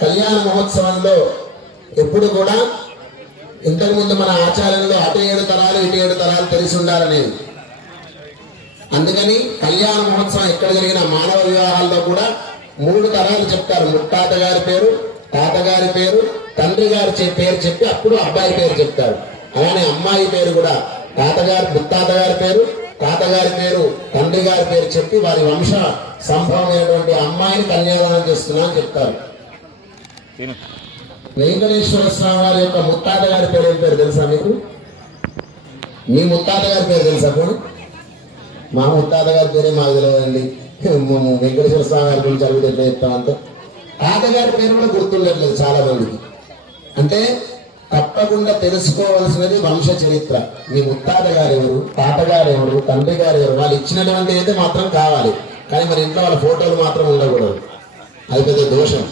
కళ్యాణ మహోత్సవంలో ఎప్పుడు కూడా ఇంతకుముందు మన ఆచార్యంలో అటు 7 తరాలు ఇటు 7 తరాలు తెలిసి ఉండాలనేది. అందుకని కళ్యాణ మహోత్సవం ఎక్కడ జరిగిన మానవ వివాహాల్లో కూడా 3 తరాలు చెప్తారు. ముత్తాత గారి పేరు, తాతగారి పేరు, తండ్రి గారి పేరు చెప్పి అప్పుడు అబ్బాయి పేరు చెప్తారు. అలానే అమ్మాయి పేరు కూడా ముత్తాత గారి పేరు, తాతగారి పేరు, తండ్రి గారి పేరు చెప్పి వారి వంశ సంభవమైనటువంటి అమ్మాయిని కన్యాదానం చేస్తున్నా అని చెప్తారు. వెంకటేశ్వర స్వామి వారి యొక్క ముత్తాత గారి పేరు ఏం పేరు తెలుసా మీకు? మీ ముత్తాత గారి పేరు తెలుసా? పోనీ మా ముత్తాత గారి పేరే మాకు తెలియదండి. వెంకటేశ్వర స్వామి గారి గురించి అడిగితే ఎట్లా చెప్తామంటే తాతగారి పేరు కూడా గుర్తుండట్లేదు చాలా మందికి. అంటే తప్పకుండా తెలుసుకోవాల్సినది వంశ చరిత్ర. మీ ముత్తాత గారు ఎవరు, తాతగారు ఎవరు, తండ్రి గారు ఎవరు, వాళ్ళు ఇచ్చినటువంటి అయితే మాత్రం కావాలి. కానీ మన ఇంట్లో వాళ్ళ ఫోటోలు మాత్రం ఉండకూడదు. అది పెద్ద దోషం.